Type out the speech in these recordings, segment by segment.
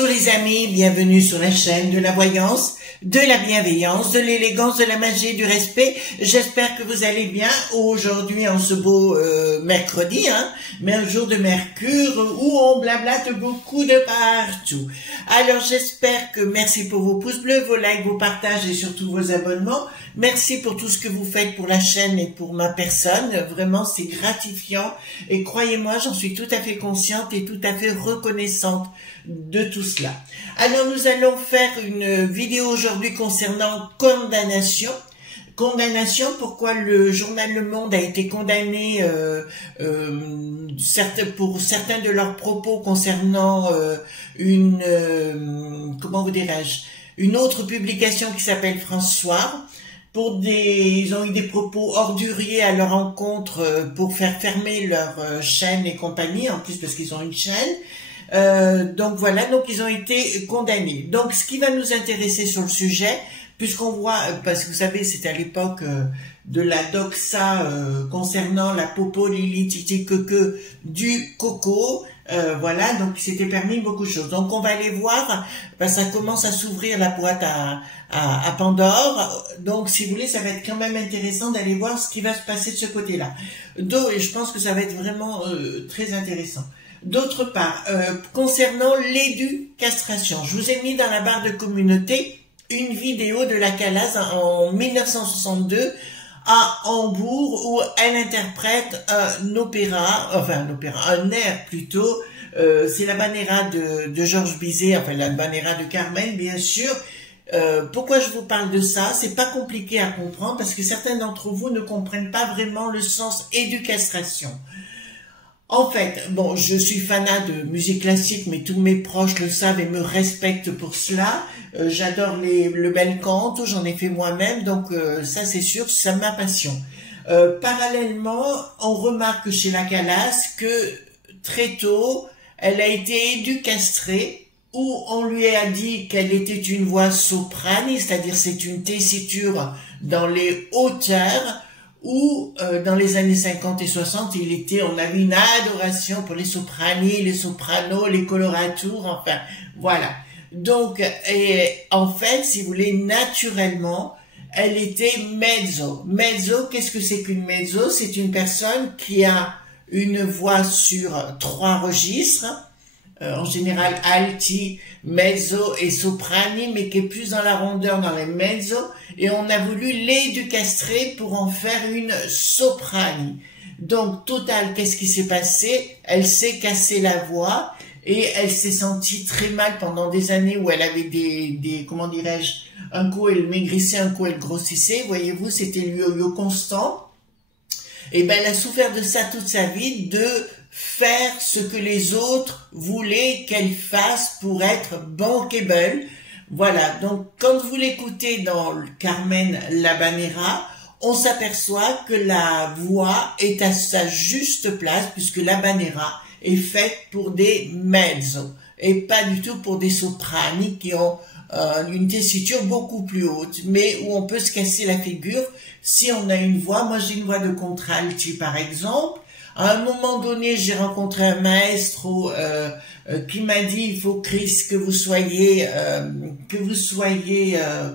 Bonjour les amis, bienvenue sur la chaîne de la voyance, de la bienveillance, de l'élégance, de la magie, du respect. J'espère que vous allez bien aujourd'hui en ce beau mercredi, mais un jour de Mercure où on blablate beaucoup de partout. Alors j'espère que merci pour vos pouces bleus, vos likes, vos partages et surtout vos abonnements. Merci pour tout ce que vous faites pour la chaîne et pour ma personne. Vraiment, c'est gratifiant. Et croyez-moi, j'en suis tout à fait consciente et tout à fait reconnaissante de tout cela. Alors, nous allons faire une vidéo aujourd'hui concernant condamnation. Condamnation, pourquoi le journal Le Monde a été condamné pour certains de leurs propos concernant comment vous dirais-je, une autre publication qui s'appelle François. Ils ont eu des propos orduriers à leur encontre pour faire fermer leur chaîne et compagnie, en plus parce qu'ils ont une chaîne. Donc voilà, donc ils ont été condamnés. Donc ce qui va nous intéresser sur le sujet, puisqu'on voit, parce que vous savez, c'était à l'époque de la doxa concernant la popo, lili, titi, queue du coco. Voilà, donc il s'était permis beaucoup de choses. Donc on va aller voir, ça commence à s'ouvrir la boîte à Pandore. Donc si vous voulez, ça va être quand même intéressant d'aller voir ce qui va se passer de ce côté-là. Et je pense que ça va être vraiment très intéressant. D'autre part, concernant l'éducastration, je vous ai mis dans la barre de communauté une vidéo de la Calas en 1962 à Hambourg où elle interprète un opéra, un air plutôt, c'est la Banera de Georges Bizet, enfin la Banera de Carmen bien sûr. Pourquoi je vous parle de ça? C'est pas compliqué à comprendre parce que certains d'entre vous ne comprennent pas vraiment le sens éducastration. En fait, bon, je suis fanat de musique classique, mais tous mes proches le savent et me respectent pour cela. J'adore le bel canto, j'en ai fait moi-même, donc ça c'est sûr, c'est ma passion. Parallèlement, on remarque chez la Calas que très tôt, elle a été éducastrée, où on lui a dit qu'elle était une voix soprane, c'est-à-dire c'est une tessiture dans les hauteurs, où dans les années 50 et 60, on avait une adoration pour les soprani, les sopranos, les coloratours, enfin, voilà. Donc, en fait, si vous voulez, naturellement, elle était mezzo. Mezzo, qu'est-ce que c'est qu'une mezzo? C'est une personne qui a une voix sur 3 registres, en général alti, mezzo et soprani, mais qui est plus dans la rondeur dans les mezzo, et on a voulu l'éducastrer pour en faire une soprani. Donc, total, qu'est-ce qui s'est passé? Elle s'est cassée la voix, et elle s'est sentie très mal pendant des années où elle avait comment dirais-je, un coup elle maigrissait, un coup elle grossissait, voyez-vous, c'était le yo-yo constant. Et ben, elle a souffert de ça toute sa vie, de faire ce que les autres voulaient qu'elle fasse pour être bankable. Voilà, donc quand vous l'écoutez dans le Carmen Labanera, on s'aperçoit que la voix est à sa juste place, puisque l'Habanera est faite pour des mezzo, et pas du tout pour des soprani qui ont une tessiture beaucoup plus haute, mais où on peut se casser la figure si on a une voix. Moi j'ai une voix de contralti par exemple. À un moment donné, j'ai rencontré un maestro qui m'a dit, il faut Chris que vous soyez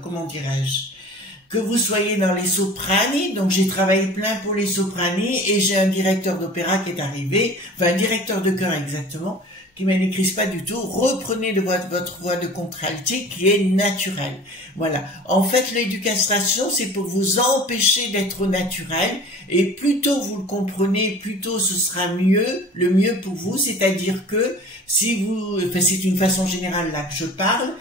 comment dirais-je, que vous soyez dans les soprani. Donc j'ai travaillé plein pour les soprani et j'ai un directeur d'opéra qui est arrivé, enfin un directeur de chœur exactement, qui m'a dit, Chris, pas du tout, reprenez votre voix de contralti qui est naturelle. Voilà. En fait, l'éducastration, c'est pour vous empêcher d'être naturel, et plus tôt vous le comprenez, plus tôt ce sera mieux, le mieux pour vous, c'est-à-dire que si vous, enfin c'est une façon générale là que je parle,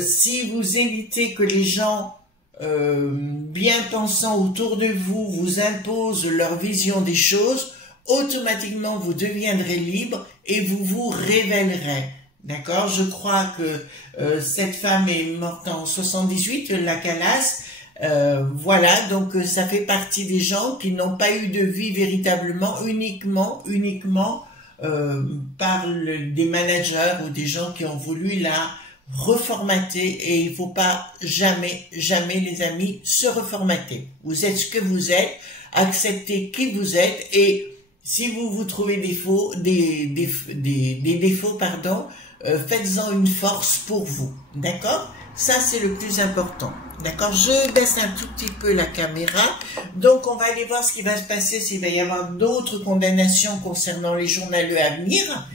si vous évitez que les gens bien pensants autour de vous vous imposent leur vision des choses, automatiquement vous deviendrez libre et vous vous révélerez. D'accord? Je crois que cette femme est morte en 78, la Calas. Voilà, donc ça fait partie des gens qui n'ont pas eu de vie véritablement, uniquement par des managers ou des gens qui ont voulu la reformater, et il faut pas jamais les amis se reformater. Vous êtes ce que vous êtes, acceptez qui vous êtes, et si vous trouvez des défauts, faites-en une force pour vous, d'accord? Ça, c'est le plus important, d'accord? Je baisse un tout petit peu la caméra. Donc, on va aller voir ce qui va se passer, s'il va y avoir d'autres condamnations concernant les journaleux à venir.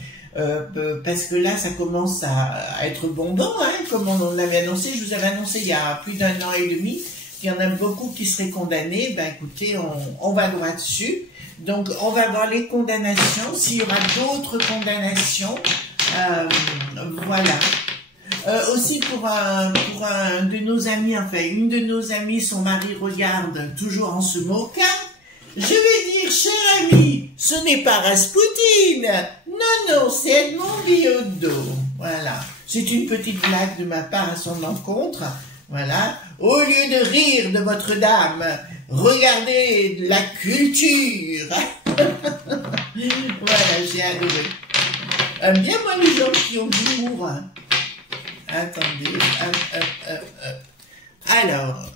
Parce que là, ça commence à être abondant, hein, comme on l'avait annoncé. Je vous avais annoncé il y a plus d'1 an et demi qu'il y en a beaucoup qui seraient condamnés. Ben, écoutez, on va droit dessus. Donc, on va voir les condamnations, s'il y aura d'autres condamnations. Voilà. Aussi pour un de nos amis, enfin une de nos amies, son mari regarde toujours en se moquant. Je vais dire, cher ami, ce n'est pas Raspoutine. Non, c'est Edmond Bioddo. Voilà. C'est une petite blague de ma part à son encontre. Voilà. Au lieu de rire de votre dame, regardez de la culture. Voilà, j'ai adoré. Bien moi les gens qui ont de l'humour. Attendez. Alors,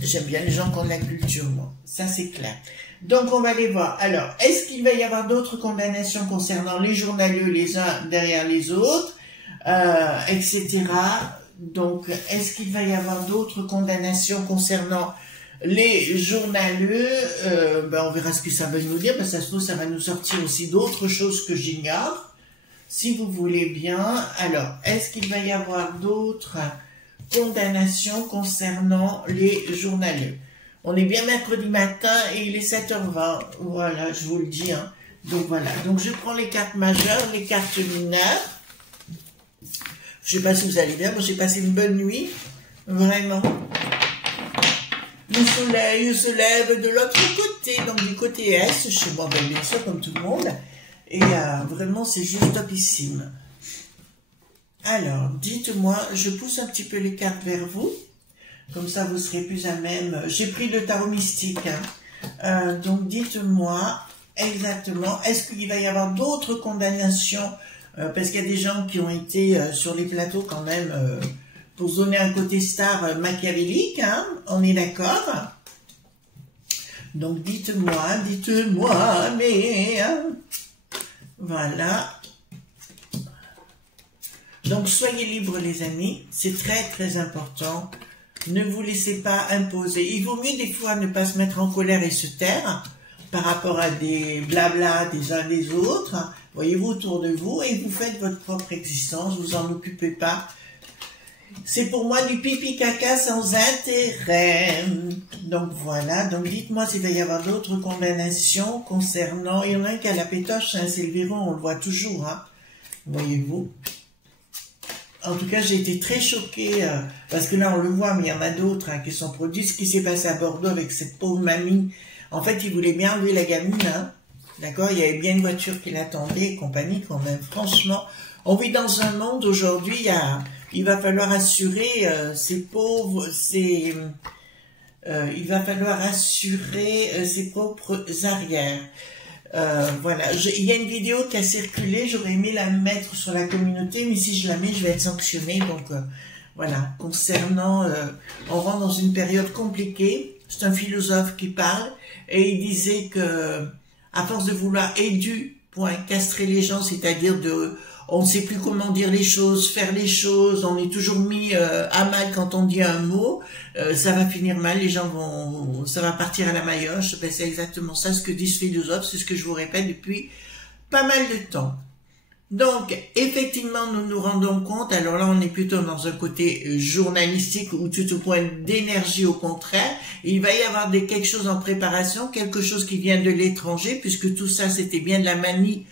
j'aime bien les gens qui ont de la culture, moi. Ça, c'est clair. Donc, on va les voir. Alors, est-ce qu'il va y avoir d'autres condamnations concernant les journaleux les uns derrière les autres, etc. Donc, est-ce qu'il va y avoir d'autres condamnations concernant les journaleux? Ben, on verra ce que ça va nous dire, parce que ça se trouve, ça va nous sortir aussi d'autres choses que j'ignore. Si vous voulez bien. Alors, est-ce qu'il va y avoir d'autres condamnations concernant les journaleux? On est bien mercredi matin et il est 7h20. Voilà, je vous le dis. Hein. Donc voilà. Donc je prends les cartes majeures, les cartes mineures. Je sais pas si vous allez bien. Moi, j'ai passé une bonne nuit. Vraiment. Le soleil se lève de l'autre côté, donc du côté est, chez moi, ben, bien sûr, comme tout le monde. Et vraiment, c'est juste topissime. Alors, dites-moi, je pousse un petit peu les cartes vers vous. Comme ça, vous serez plus à même. J'ai pris le tarot mystique. Hein. Donc, dites-moi exactement, est-ce qu'il va y avoir d'autres condamnations? Parce qu'il y a des gens qui ont été sur les plateaux quand même, pour se donner un côté star machiavélique. Hein, on est d'accord? Donc, dites-moi, mais... Voilà. Donc, soyez libres, les amis. C'est très, très important. Ne vous laissez pas imposer. Il vaut mieux, des fois, ne pas se mettre en colère et se taire par rapport à des blabla des uns des autres. Voyez-vous autour de vous et vous faites votre propre existence. Vous en occupez pas. C'est pour moi du pipi caca sans intérêt. Donc voilà, donc dites-moi s'il va y avoir d'autres condamnations concernant... Il y en a un qui a la pétoche, hein, c'est le verrou, on le voit toujours, hein, voyez-vous. En tout cas, j'ai été très choquée, parce que là on le voit, mais il y en a d'autres hein, qui sont produits. Ce qui s'est passé à Bordeaux avec cette pauvre mamie, en fait, il voulait bien enlever la gamine, hein, d'accord, il y avait bien une voiture qui l'attendait et compagnie quand même. Franchement, on vit dans un monde aujourd'hui, il va falloir assurer ces pauvres, il va falloir assurer ses propres arrières. Voilà, il y a une vidéo qui a circulé, j'aurais aimé la mettre sur la communauté, mais si je la mets, je vais être sanctionnée. Donc voilà, concernant, on rentre dans une période compliquée. C'est un philosophe qui parle et il disait que à force de vouloir castrer les gens, c'est-à-dire on ne sait plus comment dire les choses, faire les choses, on est toujours mis à mal quand on dit un mot, ça va finir mal, les gens vont, ça va partir à la maillotche. Ben, c'est exactement ça ce que dit ce philosophe, c'est ce que je vous répète depuis pas mal de temps. Donc, effectivement, nous nous rendons compte, alors là on est plutôt dans un côté journalistique ou tout au point d'énergie au contraire, il va y avoir quelque chose en préparation, quelque chose qui vient de l'étranger, puisque tout ça c'était bien de la manipulation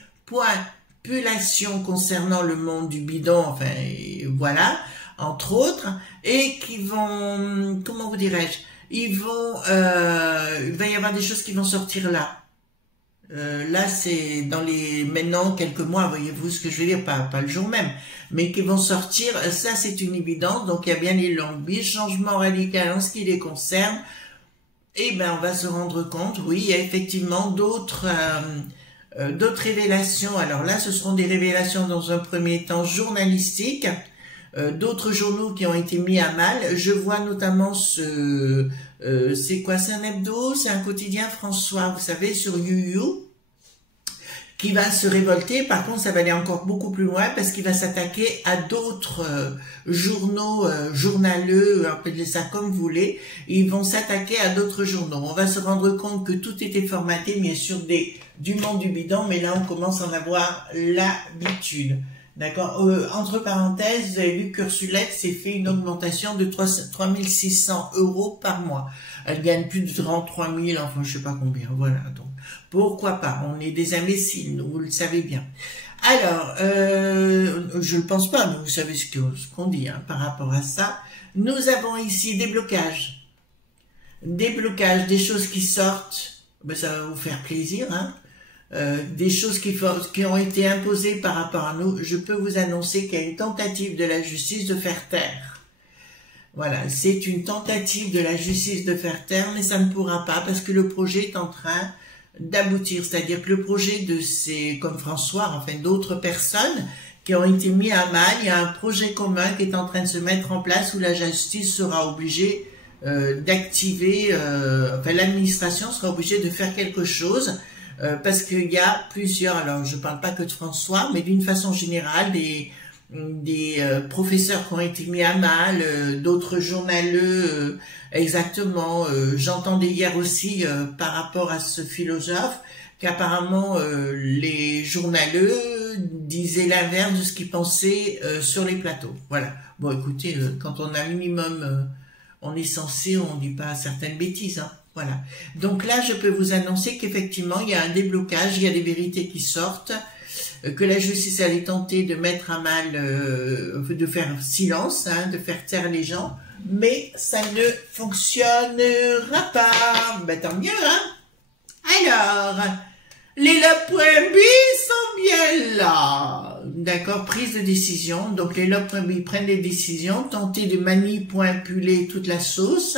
concernant le monde du bidon, enfin voilà, entre autres, et qui vont, comment vous dirais-je, il va y avoir des choses qui vont sortir là. Là, c'est dans maintenant quelques mois, voyez-vous ce que je veux dire, pas le jour même, mais qui vont sortir, ça c'est une évidence, donc il y a bien les longues biches, changement radical en ce qui les concerne, et ben on va se rendre compte, oui, il y a effectivement d'autres révélations. Alors là, ce seront des révélations dans un premier temps journalistiques, d'autres journaux qui ont été mis à mal. Je vois notamment c'est quoi, c'est un hebdo, c'est un quotidien François, vous savez, sur YouYou, qui va se révolter. Par contre, ça va aller encore beaucoup plus loin parce qu'il va s'attaquer à d'autres journaux, journaleux, appelez ça comme vous voulez. Ils vont s'attaquer à d'autres journaux. On va se rendre compte que tout était formaté, bien sûr, du monde du bidon, mais là, on commence à en avoir l'habitude. D'accord. Entre parenthèses, vous avez vu qu'Ursulette s'est fait une augmentation de 3 600 € par mois. Elle gagne plus de 33 000, enfin je sais pas combien. Voilà, donc pourquoi pas. On est des imbéciles, vous le savez bien. Alors, je ne pense pas, mais vous savez ce qu'on dit par rapport à ça. Nous avons ici des blocages. Des blocages, des choses qui sortent. Ben, ça va vous faire plaisir, hein. Des choses qui ont été imposées par rapport à nous. Je peux vous annoncer qu'il y a une tentative de la justice de faire taire. Voilà, c'est une tentative de la justice de faire taire, mais ça ne pourra pas parce que le projet est en train d'aboutir. C'est-à-dire que le projet de ces, comme François, enfin d'autres personnes qui ont été mis à mal, il y a un projet commun qui est en train de se mettre en place où la justice sera obligée d'activer, enfin l'administration sera obligée de faire quelque chose. Parce qu'il y a plusieurs, alors je ne parle pas que de François, mais d'une façon générale, des professeurs qui ont été mis à mal, d'autres journaleux, exactement. J'entendais hier aussi par rapport à ce philosophe qu'apparemment les journaleux disaient l'inverse de ce qu'ils pensaient sur les plateaux. Voilà. Bon, écoutez, quand on a un minimum, on est censé, on ne dit pas certaines bêtises, hein. Voilà. Donc là, je peux vous annoncer qu'effectivement, il y a un déblocage, il y a des vérités qui sortent, que la justice allait tenter de mettre à mal, de faire silence, hein, de faire taire les gens, mais ça ne fonctionnera pas. Ben, tant mieux, hein. Alors, les lob.b sont bien là. D'accord, prise de décision. Donc les lob.b prennent des décisions, tenter de manipuler toute la sauce.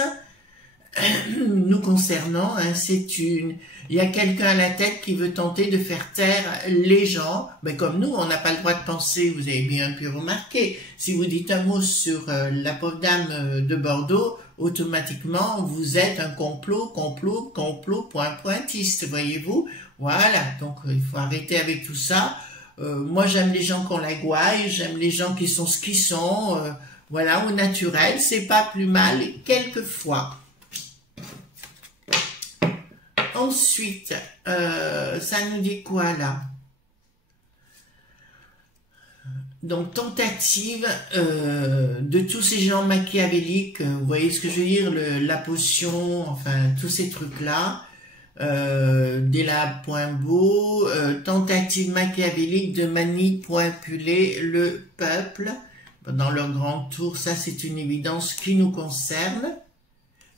Nous concernant, hein, il y a quelqu'un à la tête qui veut tenter de faire taire les gens, mais comme nous, on n'a pas le droit de penser, vous avez bien pu remarquer, si vous dites un mot sur la pauvre dame de Bordeaux, automatiquement, vous êtes un complot, pointiste, voyez-vous, voilà, donc il faut arrêter avec tout ça. Moi, j'aime les gens qui ont la gouaille, j'aime les gens qui sont ce qu'ils sont, voilà, au naturel, c'est pas plus mal, quelquefois. Ensuite, ça nous dit quoi là? Donc, tentative de tous ces gens machiavéliques, vous voyez ce que je veux dire, la potion, enfin, tous ces trucs-là, des labs.beau, tentative machiavélique de manipuler le peuple dans leur grand tour, ça c'est une évidence qui nous concerne.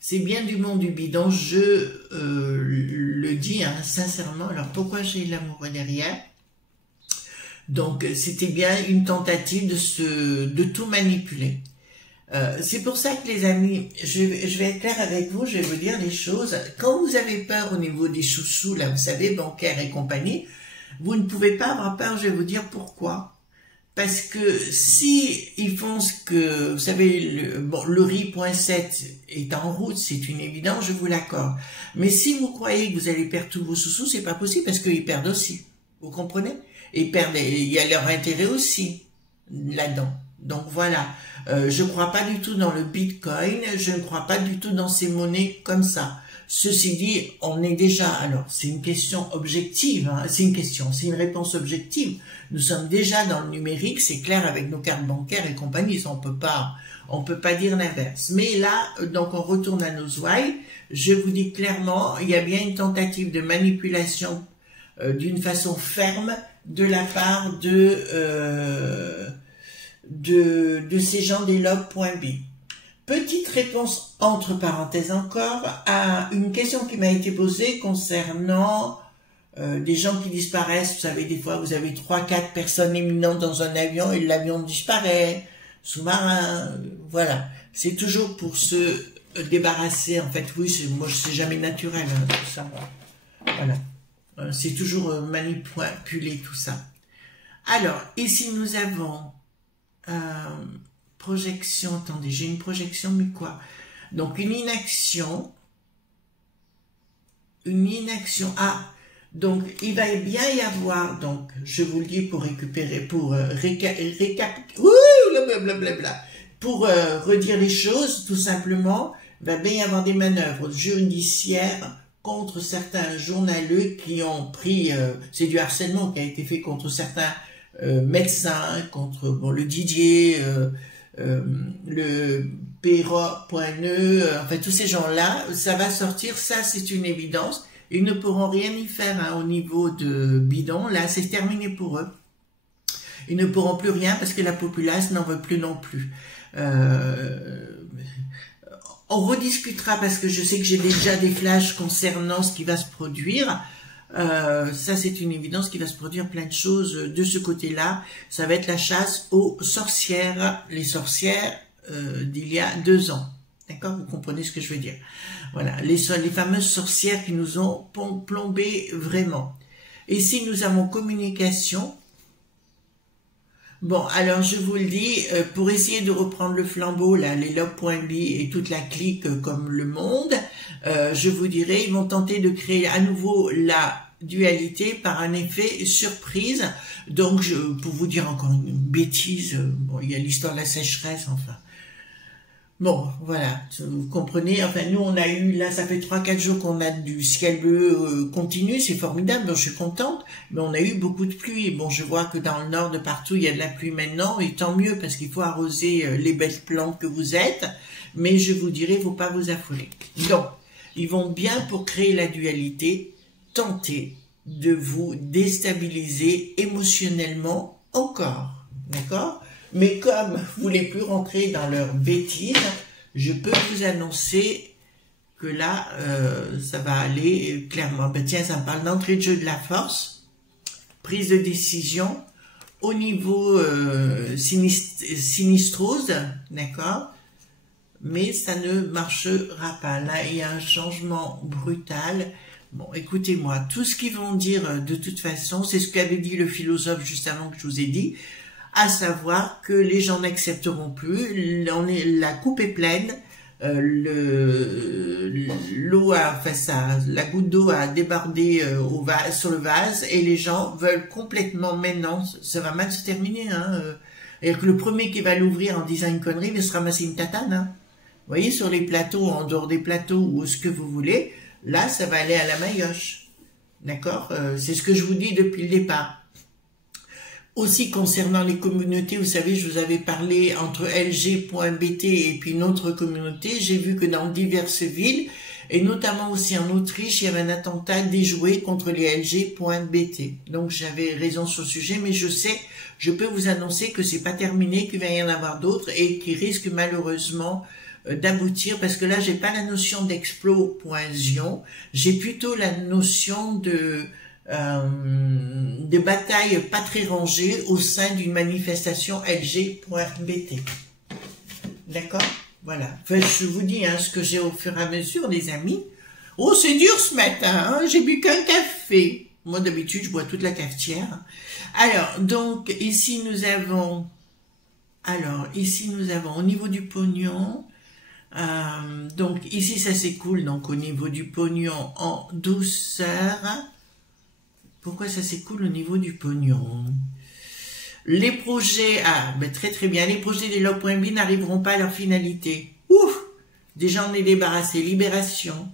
C'est bien du monde du bidon, je le dis hein, sincèrement. Alors pourquoi j'ai l'amour derrière? Donc c'était bien une tentative de tout manipuler. C'est pour ça que les amis, je vais être clair avec vous, je vais vous dire les choses. Quand vous avez peur au niveau des chouchous, là vous savez, bancaires et compagnie, vous ne pouvez pas avoir peur, je vais vous dire pourquoi. Parce que si ils font ce que, vous savez, le riz.7 est en route, c'est une évidence, je vous l'accorde. Mais si vous croyez que vous allez perdre tous vos sous-sous, c'est pas possible parce qu'ils perdent aussi. Vous comprenez? Ils perdent, il y a leur intérêt aussi là-dedans. Donc voilà, je ne crois pas du tout dans le Bitcoin, je ne crois pas du tout dans ces monnaies comme ça. Ceci dit, on est déjà, alors c'est une question objective, hein, c'est une réponse objective. Nous sommes déjà dans le numérique, c'est clair avec nos cartes bancaires et compagnie, on peut pas dire l'inverse. Mais là, donc on retourne à nos ouailles, je vous dis clairement, il y a bien une tentative de manipulation d'une façon ferme de la part de ces gens des lob.b. Petite réponse entre parenthèses encore à une question qui m'a été posée concernant des gens qui disparaissent. Vous savez, des fois, vous avez 3-4 personnes éminentes dans un avion et l'avion disparaît, sous-marin, voilà. C'est toujours pour se débarrasser, en fait, oui, moi, c'est jamais naturel, hein, tout ça. Voilà. C'est toujours manipulé, tout ça. Alors, ici, nous avons... projection, attendez, j'ai une projection, mais quoi? Donc, une inaction, Donc, il va bien y avoir, donc, je vous le dis pour récupérer, pour pour redire les choses, tout simplement, il va bien y avoir des manœuvres judiciaires contre certains journaleux qui ont pris, c'est du harcèlement qui a été fait contre certains médecins, contre bon, le Didier, le Perra.ne, enfin tous ces gens-là, ça va sortir, ça c'est une évidence. Ils ne pourront rien y faire hein, au niveau de bidon, là c'est terminé pour eux. Ils ne pourront plus rien parce que la populace n'en veut plus non plus. On rediscutera parce que je sais que j'ai déjà des flashs concernant ce qui va se produire. Ça c'est une évidence qu'il va se produire plein de choses de ce côté-là. Ça va être la chasse aux sorcières, les sorcières d'il y a 2 ans. D'accord, vous comprenez ce que je veux dire. Voilà, les fameuses sorcières qui nous ont plombé vraiment. Ici nous avons communication. Bon, alors je vous le dis, pour essayer de reprendre le flambeau, là, les log.b et toute la clique comme le monde, je vous dirais, ils vont tenter de créer à nouveau la dualité par un effet surprise. Donc, pour vous dire encore une bêtise, bon, il y a l'histoire de la sécheresse, enfin. Bon, voilà, vous comprenez, enfin nous on a eu, là ça fait 3-4 jours qu'on a du ciel bleu continu, c'est formidable, donc je suis contente, mais on a eu beaucoup de pluie. Bon, je vois que dans le nord de partout il y a de la pluie maintenant, et tant mieux parce qu'il faut arroser les belles plantes que vous êtes, mais je vous dirais, il ne faut pas vous affoler. Donc, ils vont bien pour créer la dualité, tenter de vous déstabiliser émotionnellement encore, d'accord ? Mais comme vous voulez plus rentrer dans leur bêtise, je peux vous annoncer que là, ça va aller clairement. Ben tiens, ça me parle d'entrée de jeu de la force, prise de décision au niveau sinistrose, d'accord? Mais ça ne marchera pas. Là, il y a un changement brutal. Bon, écoutez-moi, tout ce qu'ils vont dire de toute façon, c'est ce qu'avait dit le philosophe juste avant que je vous ai dit, à savoir que les gens n'accepteront plus, la coupe est pleine, l'eau la goutte d'eau a débordé sur le vase et les gens veulent complètement maintenant, ça va mal se terminer, hein, et que le premier qui va l'ouvrir en disant une connerie va se ramasser une tatane, hein. Vous voyez, sur les plateaux, en dehors des plateaux ou ce que vous voulez, là ça va aller à la maillotche, d'accord, c'est ce que je vous dis depuis le départ. Aussi concernant les communautés, vous savez, je vous avais parlé entre LG.bt et puis une autre communauté. J'ai vu que dans diverses villes, et notamment aussi en Autriche, il y avait un attentat déjoué contre les LG.bt. Donc j'avais raison sur le sujet, mais je peux vous annoncer que c'est pas terminé, qu'il va y en avoir d'autres et qui risquent malheureusement d'aboutir, parce que là, j'ai pas la notion d'explosion, j'ai plutôt la notion de batailles pas très rangées au sein d'une manifestation LG.bt. D'accord? Voilà. Enfin, je vous dis hein, ce que j'ai au fur et à mesure, les amis. Oh, c'est dur ce matin, hein, j'ai bu qu'un café. Moi, d'habitude, je bois toute la cafetière. Alors, donc, ici, nous avons au niveau du pognon, donc, ici, ça s'écoule, donc, au niveau du pognon en douceur. Pourquoi ça s'écoule au niveau du pognon? Les projets, ben très très bien, les projets des log.b n'arriveront pas à leur finalité. Ouf! Déjà on est débarrassé. Libération,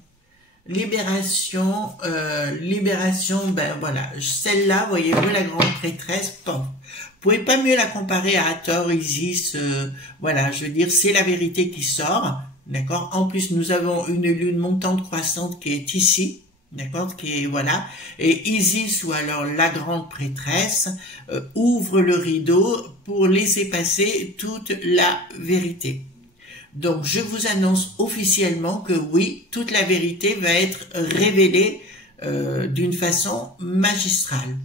ben voilà, celle-là, voyez-vous, la grande prêtresse, bon. Vous pouvez pas mieux la comparer à Hathor, Isis, voilà, je veux dire, c'est la vérité qui sort, d'accord? En plus, nous avons une lune montante croissante qui est ici, d'accord, qui est, voilà, et Isis, ou alors la grande prêtresse, ouvre le rideau pour laisser passer toute la vérité. Donc, je vous annonce officiellement que oui, toute la vérité va être révélée d'une façon magistrale.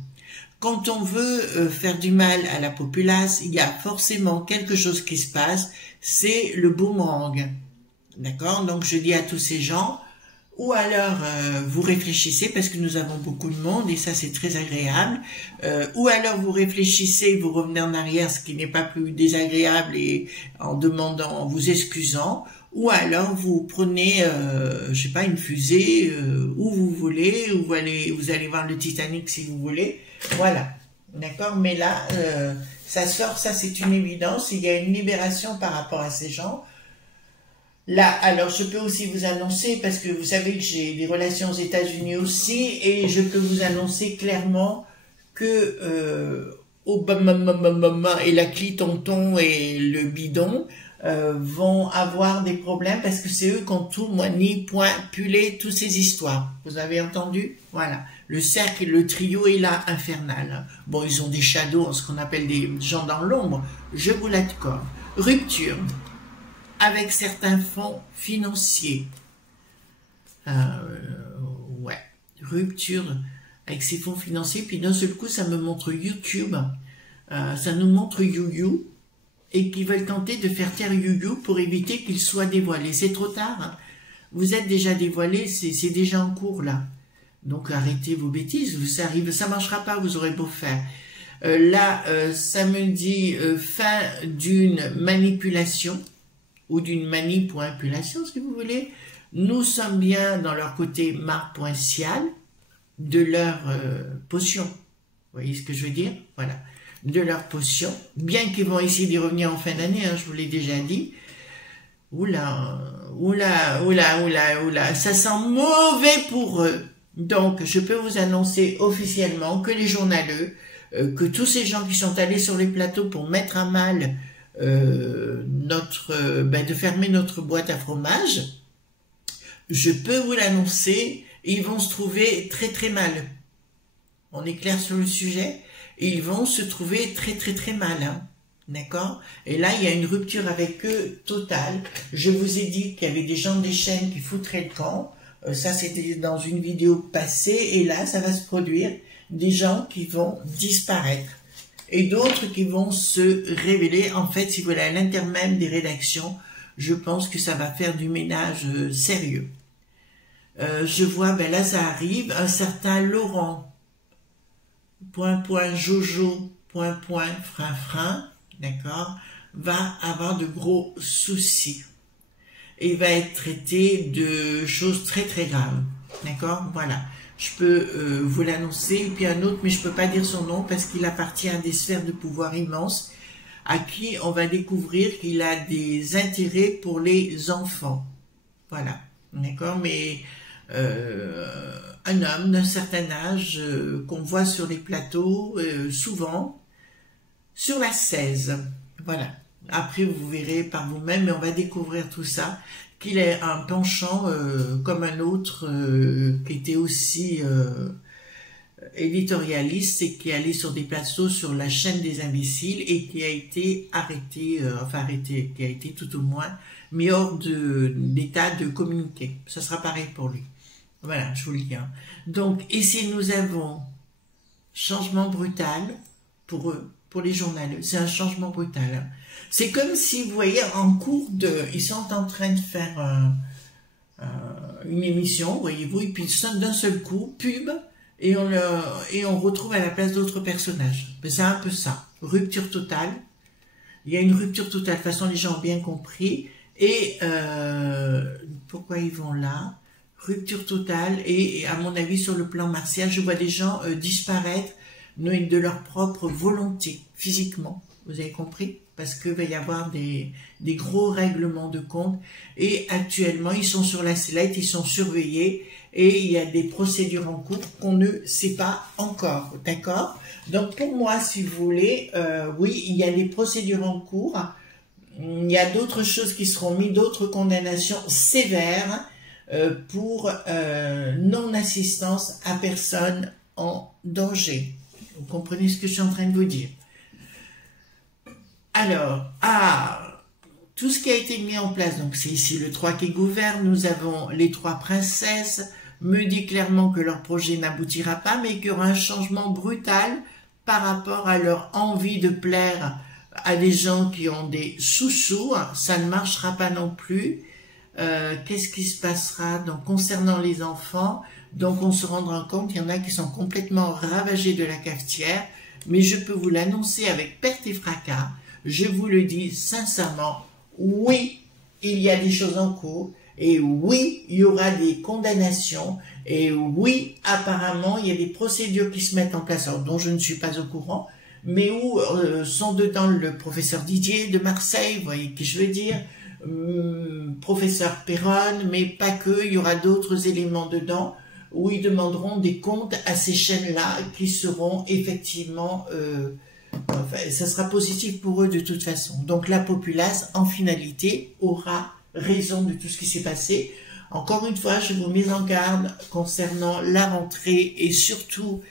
Quand on veut faire du mal à la populace, il y a forcément quelque chose qui se passe, c'est le boomerang. D'accord? Donc, je dis à tous ces gens, ou alors vous réfléchissez parce que nous avons beaucoup de monde et ça c'est très agréable, ou alors vous réfléchissez, vous revenez en arrière, ce qui n'est pas plus désagréable et en demandant, en vous excusant, ou alors vous prenez, je sais pas, une fusée où vous voulez, ou vous allez voir le Titanic si vous voulez, voilà, d'accord. Mais là, ça sort, ça c'est une évidence. Il y a une libération par rapport à ces gens. Là, alors je peux aussi vous annoncer, parce que vous savez que j'ai des relations aux États-Unis aussi, et je peux vous annoncer clairement que Obama et la clitonton et le bidon vont avoir des problèmes parce que c'est eux qui ont tout manipulé toutes ces histoires. Vous avez entendu? Voilà. Le cercle, le trio est là, infernal. Bon, ils ont des shadows, ce qu'on appelle des gens dans l'ombre. Je vous l'accorde. Rupture avec certains fonds financiers. Ouais. Rupture avec ces fonds financiers. Puis d'un seul coup, ça me montre YouTube. Ça nous montre YouYou. Et qui veulent tenter de faire taire YouYou pour éviter qu'il soit dévoilé. C'est trop tard. Hein. Vous êtes déjà dévoilé, c'est déjà en cours là. Donc arrêtez vos bêtises, ça arrive, ça marchera pas, vous aurez beau faire. Là, ça me dit fin d'une manipulation, ou d'une manipulation, si vous voulez. Nous sommes bien dans leur côté marque-poincial de leur potion. Vous voyez ce que je veux dire? Voilà. De leur potion, bien qu'ils vont essayer d'y revenir en fin d'année, hein, je vous l'ai déjà dit. Oula, oula, oula, oula, oula, ça sent mauvais pour eux. Donc, je peux vous annoncer officiellement que les journaleux, que tous ces gens qui sont allés sur les plateaux pour mettre à mal de fermer notre boîte à fromage, je peux vous l'annoncer, ils vont se trouver très très mal. On est clair sur le sujet? Ils vont se trouver très très très mal, hein. D'accord? Et là, il y a une rupture avec eux totale. Je vous ai dit qu'il y avait des gens des chaînes qui foutraient le camp. Ça, c'était dans une vidéo passée. Et là, ça va se produire. Des gens qui vont disparaître. Et d'autres qui vont se révéler. En fait, si vous voulez, à l'intermède des rédactions, je pense que ça va faire du ménage sérieux. Je vois, ben là, ça arrive, un certain Laurent. Jojo, frein, d'accord, va avoir de gros soucis et va être traité de choses très très graves, d'accord, voilà. Je peux vous l'annoncer, et puis un autre, mais je peux pas dire son nom parce qu'il appartient à des sphères de pouvoir immenses, à qui on va découvrir qu'il a des intérêts pour les enfants, voilà, d'accord, mais un homme d'un certain âge qu'on voit sur les plateaux, souvent, sur la 16. Voilà. Après, vous verrez par vous-même, mais on va découvrir tout ça, qu'il est un penchant comme un autre qui était aussi éditorialiste et qui est allé sur des plateaux sur la chaîne des imbéciles et qui a été arrêté, qui a été tout au moins mis hors d'état de communiquer. Ça sera pareil pour lui. Voilà, je vous le dis. Hein. Donc, ici, nous avons changement brutal pour eux, pour les journalistes. C'est un changement brutal. Hein. C'est comme si, vous voyez, en cours ils sont en train de faire une émission, voyez-vous, et puis d'un seul coup, pub, et on retrouve à la place d'autres personnages. Mais c'est un peu ça. Rupture totale. Il y a une rupture totale. De toute façon, les gens ont bien compris. Et pourquoi ils vont là? Rupture totale, et à mon avis, sur le plan martial, je vois des gens disparaître de leur propre volonté, physiquement. Vous avez compris? Parce qu'il va y avoir des gros règlements de compte. Et actuellement, ils sont sur la sellette, ils sont surveillés, et il y a des procédures en cours qu'on ne sait pas encore. D'accord? Donc, pour moi, si vous voulez, oui, il y a des procédures en cours. Il y a d'autres choses qui seront mises, d'autres condamnations sévères, pour non-assistance à personne en danger. Vous comprenez ce que je suis en train de vous dire? Alors, tout ce qui a été mis en place, donc c'est ici le 3 qui gouverne, nous avons les 3 princesses, me dit clairement que leur projet n'aboutira pas, mais qu'il y aura un changement brutal par rapport à leur envie de plaire à des gens qui ont des sous-sous, ça ne marchera pas non plus. Qu'est-ce qui se passera donc concernant les enfants? Donc on se rendra compte qu'il y en a qui sont complètement ravagés de la cafetière, mais je peux vous l'annoncer avec perte et fracas, je vous le dis sincèrement, oui, il y a des choses en cours, et oui, il y aura des condamnations, et oui, apparemment, il y a des procédures qui se mettent en place, dont je ne suis pas au courant, mais où sont dedans le professeur Didier de Marseille, vous voyez qui je veux dire, professeur Perron, mais pas que, il y aura d'autres éléments dedans, où ils demanderont des comptes à ces chaînes-là, qui seront effectivement... enfin, ça sera positif pour eux de toute façon. Donc la populace, en finalité, aura raison de tout ce qui s'est passé. Encore une fois, je vous mets en garde concernant la rentrée et surtout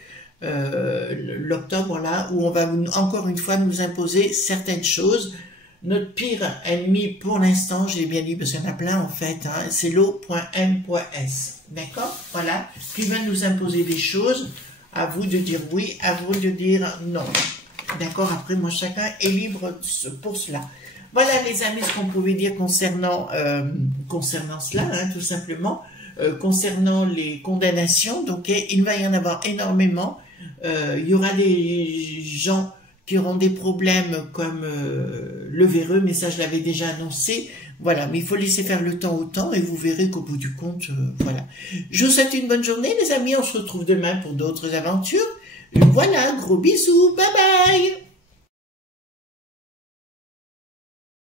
l'octobre là, où on va encore une fois nous imposer certaines choses. Notre pire ennemi pour l'instant, j'ai bien dit, parce qu'il y en a plein en fait, hein, c'est l'O.M.S. D'accord? Voilà, qui va nous imposer des choses. À vous de dire oui, à vous de dire non. D'accord? Après, moi, chacun est libre pour cela. Voilà, les amis, ce qu'on pouvait dire concernant cela, hein, tout simplement. Concernant les condamnations, donc il va y en avoir énormément. Il y aura des gens qui auront des problèmes comme le véreux, mais ça, je l'avais déjà annoncé. Voilà, mais il faut laisser faire le temps au temps et vous verrez qu'au bout du compte, voilà. Je vous souhaite une bonne journée, les amis. On se retrouve demain pour d'autres aventures. Voilà, gros bisous, bye bye.